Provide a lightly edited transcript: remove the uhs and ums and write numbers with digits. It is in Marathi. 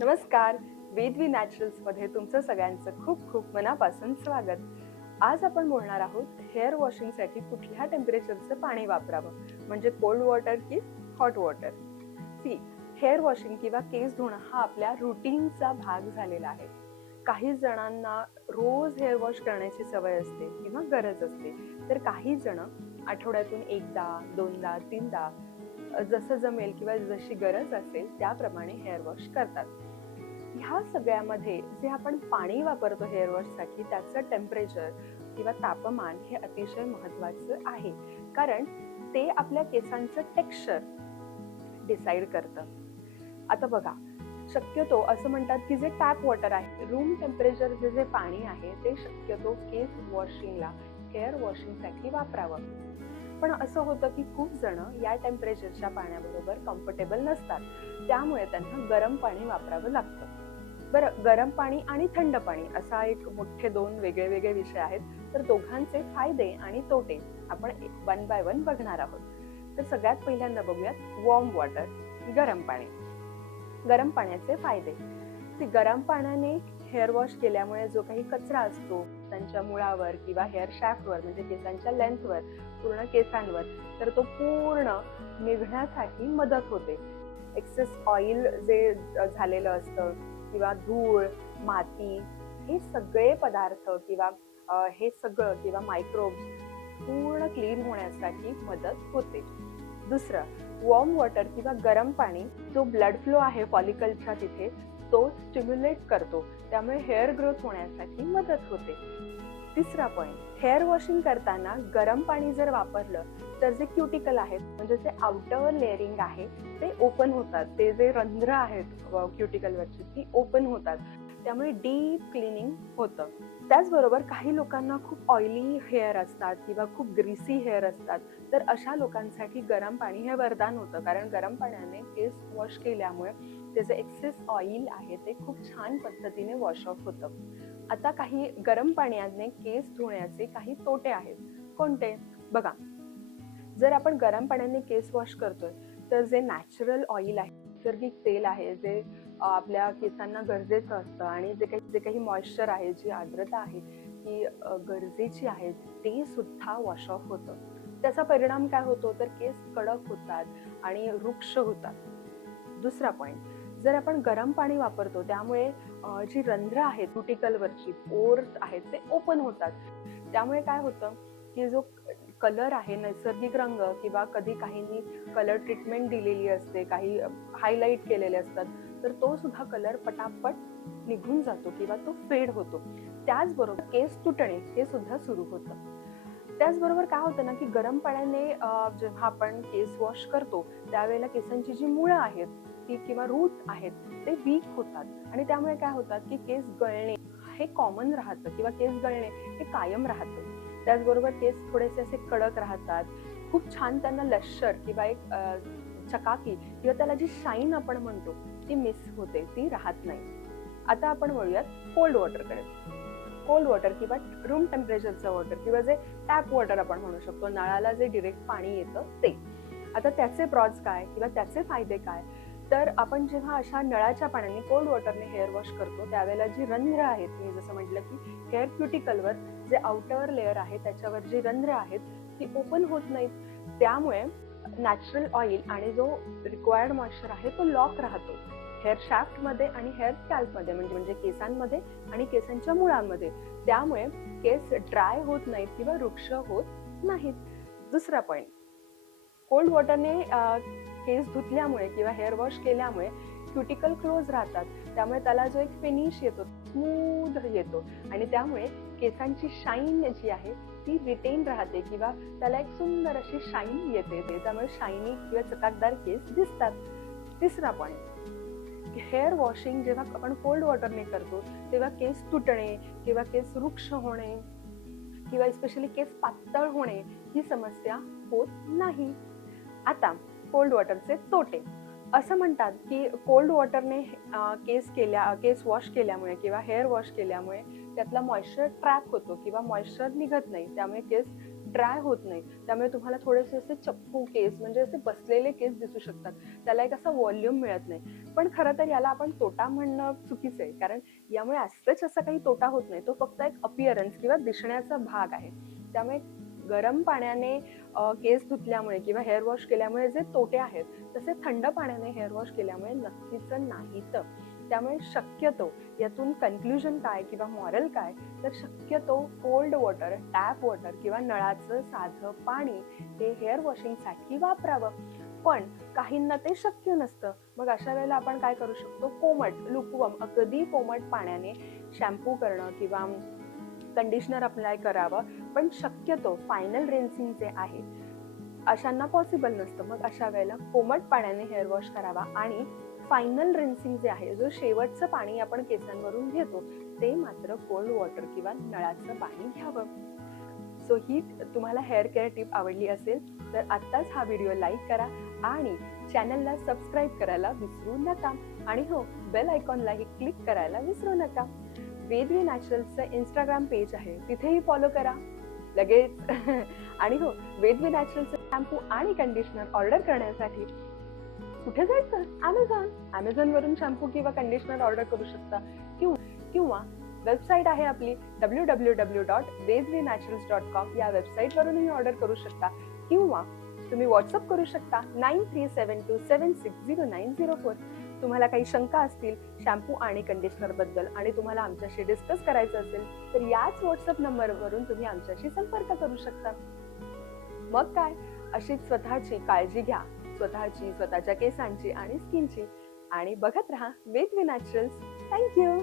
नमस्कार. वेदवी नॅचरल्समध्ये तुमचं सगळ्यांचं खूप खूप मनापासून स्वागत. आज आपण बोलणार आहोत हेअर वॉशिंगसाठी कुठल्या टेम्परेचरचं पाणी वापरावं, म्हणजे कोल्ड वॉटर की hot water. See, hair washing किंवा केस धुणं हा आपल्या रुटीनचा भाग झालेला आहे. काही जणांना रोज हेअर वॉश करण्याची सवय असते किंवा गरज असते, तर काही जण आठवड्यातून एकदा, दोनदा, तीनदा जसं जमेल किंवा जशी गरज असेल त्याप्रमाणे हेअर वॉश करतात. ह्या सगळ्यामध्ये जे आपण पाणी वापरतो हेअर वॉशसाठी त्याचं टेम्परेचर किंवा तापमान हे अतिशय महत्त्वाचं आहे, कारण ते आपल्या केसांचं टेक्स्चर डिसाईड करतं. आता बघा, शक्यतो असं म्हणतात की जे टॅप वॉटर आहे, रूम टेम्परेचरचे जे पाणी आहे ते शक्यतो केस वॉशिंगला, हेअर वॉशिंगसाठी वापरावं. पण असं होतं की खूप जण या टेम्परेचरच्या पाण्याबरोबर कम्फर्टेबल नसतात, त्यामुळे त्यांना गरम पाणी वापरावं लागतं. बरं, गरम पाणी आणि थंड पाणी असा एक मोठे दोन वेगळे वेगळे विषय आहेत, तर दोघांचे फायदे आणि तोटे आपण वन बाय वन बघणार आहोत. तर सगळ्यात पहिल्यांदा बघूयात वॉर्म वॉटर, गरम पाणी. गरम पाण्याचे फायदे. गरम पाण्याने हेअर वॉश केल्यामुळे जो काही कचरा असतो त्यांच्या मुळावर किंवा हेअर शॅफ्टवर, म्हणजे केसांच्या लेंथवर, पूर्ण केसांवर, तर तो पूर्ण निघण्यासाठी मदत होते. एक्सेस ऑइल जे झालेलं असतं किंवा धूळ, माती, हे सगळे पदार्थ किंवा हे सगळं किंवा मायक्रोब्स पूर्ण क्लीन होण्यासाठी मदत होते. दुसरं, वॉर्म वॉटर किंवा गरम पाणी जो ब्लड फ्लो आहे फॉलिकलच्या तिथे तो स्टिम्युलेट करतो, त्यामुळे हेअर ग्रोथ होण्यासाठी मदत होते. तिसरा पॉइंट, हेअर वॉशिंग करताना गरम पाणी जर वापरलं तर जे क्युटिकल आहेत, म्हणजे जे आउटर लेअरिंग आहे ते ओपन होतात, ते जे रंध्र आहेत क्युटिकलवरची ती ओपन होतात, त्यामुळे डीप क्लिनिंग होतं. त्याचबरोबर काही लोकांना खूप ऑइली हेअर असतात किंवा खूप ग्रीसी हेअर असतात, तर अशा लोकांसाठी गरम पाणी हे वरदान होतं, कारण गरम पाण्याने केस वॉश केल्यामुळे त्याचं एक्सेस ऑइल आहे ते खूप छान पद्धतीने वॉश ऑफ होतं. आता काही गरम पाण्याने केस धुण्याचे काही तोटे आहेत. कोणते? बघा, जर आपण गरम पाण्याने केस वॉश करतोय तर जे नॅचरल ऑइल आहे, नैसर्गिक तेल आहे, जे आपल्या केसांना गरजेचं असतं, आणि जे काही मॉइश्चर आहे, जी आर्द्रता आहे ती गरजेची आहे, ते सुद्धा वॉश ऑफ होतं. त्याचा परिणाम काय होतो, तर केस कडक होतात आणि वृक्ष होतात. दुसरा पॉइंट, जर आपण गरम पाणी वापरतो त्यामुळे जी रंध्र आहेत क्युटिकलवरची, पोर्स आहेत ते ओपन होतात, त्यामुळे काय होतं की जो कलर आहे, नैसर्गिक रंग, किंवा कधी काहींनी कलर ट्रीटमेंट दिलेली असते, काही हायलाईट केलेले असतात, तर तो सुद्धा कलर पटापट निघून जातो किंवा तो फेड होतो. त्याचबरोबर केस तुटणे हे सुद्धा सुरू होतं. त्याचबरोबर काय होतं ना की गरम पाण्याने जेव्हा आपण केस वॉश करतो त्यावेळेला केसांची जी मुळं आहेत ती किंवा रूट आहेत ते वीक होतात, आणि त्यामुळे काय होतात की केस गळणे हे कॉमन राहतं किंवा केस गळणे हे कायम राहतं. त्याचबरोबर केस थोडेसे असे कडक राहतात, खूप छान त्यांना लश्कर किंवा एक चकाकी किंवा त्याला जी शाईन आपण म्हणतो ती मिस होते, ती राहत नाही. आता आपण वळूयात कोल्ड वॉटरकडे. कोल्ड वॉटर किंवा रूम टेम्परेचरचं वॉटर किंवा जे टॅप वॉटर आपण म्हणू शकतो, नळाला जे डिरेक्ट पाणी येतं ते. आता त्याचे प्रॉज काय किंवा त्याचे फायदे काय, तर आपण जेव्हा अशा नळाच्या पाण्याने कोल्ड वॉटरने हेअर वॉश करतो त्यावेळेला जी रंध्र आहेत, मी जसं म्हटलं की हेअर क्युटिकलवर जे आउटर लेअर आहे त्याच्यावर जी रंध्र आहेत ती ओपन होत नाहीत, त्यामुळे नॅचरल ऑइल आणि जो रिक्वायर्ड मॉइश्चर आहे तो लॉक राहतो हेअर शाफ्टमध्ये आणि हेअर स्कॅल्पमध्ये, म्हणजे केसांमध्ये आणि केसांच्या मुळांमध्ये, त्यामुळे केस ड्राय होत नाहीत किंवा वृक्ष होत नाहीत. दुसरा पॉइंट, कोल्ड वॉटरने केस धुतल्यामुळे किंवा हेअर वॉश केल्यामुळे क्युटिकल क्लोज राहतात, त्यामुळे त्याला जो एक फिनिश येतो, स्मूथ येतो, आणि त्यामुळे केसांची शाईन जी आहे ती रिटेन राहते किंवा त्याला एक सुंदर अशी शाईन येते, त्यामुळे शायनी किंवा चकाकदार केस दिसतात. तिसरा पॉइंट, हेअर वॉशिंग जेव्हा आपण कोल्ड वॉटरने करतो तेव्हा केस तुटणे किंवा केस वृक्ष होणे किंवा स्पेशली केस पातळ होणे ही समस्या होत नाही. आता कोल्ड वॉटरचे तोटे. असं म्हणतात की कोल्ड वॉटरने केस वॉश केल्यामुळे किंवा हेअर वॉश केल्यामुळे त्यातला मॉइश्चर ट्रॅप होतो किंवा मॉइश्चर निघत नाही, त्यामुळे केस ड्राय होत नाही. त्यामुळे तुम्हाला थोडेसे असे चप्पू केस म्हणजे असे बसलेले केस दिसू शकतात. त्याला एक असा व्हॉल्यूम मिळत नाही. पण खरं तर याला आपण तोटा म्हणणं चुकीचं आहे, कारण यामुळे असंच असा काही तोटा होत नाही. तो फक्त एक अपीअरन्स किंवा दिसण्याचा भाग आहे. त्यामुळे गरम पाण्याने केस धुतल्यामुळे किंवा हेअर वॉश केल्यामुळे जे तोटे आहेत, तसे थंड पाण्याने हेअर वॉश केल्यामुळे नक्कीच नाहीत. त्यामुळे शक्यतो यातून कन्क्लुजन काय किंवा मॉरल काय, तर शक्यतो कोल्ड वॉटर, टॅप वॉटर किंवा नळाचं साधं पाणी हे हेअर वॉशिंगसाठी वापरावं. पण काहींना ते शक्य नसतं. मग अशा वेळेला आपण काय करू शकतो, कोमट, लुकवम, अगदी कोमट पाण्याने शॅम्पू करणं किंवा कंडिशनर अप्लाय करावं. पण शक्यतो फायनल रिन्सिंग जे आहे अशांना पॉसिबल नसतं. मग अशा वेळेला कोमट पाण्याने हेअर वॉश करावा आणि फायनल रिन्सिंग जे आहे, जो शेवटचं पाणी आपण केसांवरून घेतो, ते मात्र कोल्ड वॉटर किंवा नळाचं पाणी घ्यावं. सो ही तुम्हाला हेअर केअर टिप आवडली असेल तर आत्ताच हा व्हिडिओ लाईक करा आणि चॅनलला सबस्क्राईब करायला विसरू नका. आणि हो, बेल आयकॉनलाही क्लिक करायला विसरू नका. वेदवी नॅचरल्सचं इंस्टाग्राम पेज आहे, तिथेही फॉलो करा लगेच. आणि हो, वेदवी नॅचरल्सचं शॅम्पू आणि कंडिशनर ऑर्डर करण्यासाठी कुठे जायचं? अमेझॉनवरून शॅम्पू किंवा कंडिशनर ऑर्डर करू शकता. किंवा वेबसाईट आहे आपली www.vedvinatural.com. या वेबसाईटवरूनही ऑर्डर करू शकता. किंवा तुम्ही व्हॉट्सअप करू शकता 9372760904. तुम्हाला काही शंका असतील शॅम्पू आणि कंडिशनर बद्दल आणि तुम्हाला आमच्याशी डिस्कस करायचं असेल तर याच व्हॉट्सअप नंबरवरून तुम्ही आमच्याशी संपर्क करू शकता. मग काय, अशीच स्वतःची काळजी घ्या, स्वतःच्या केसांची आणि स्किनची, आणि बघत राहा वेदवी नॅचरल्स. थँक्यू.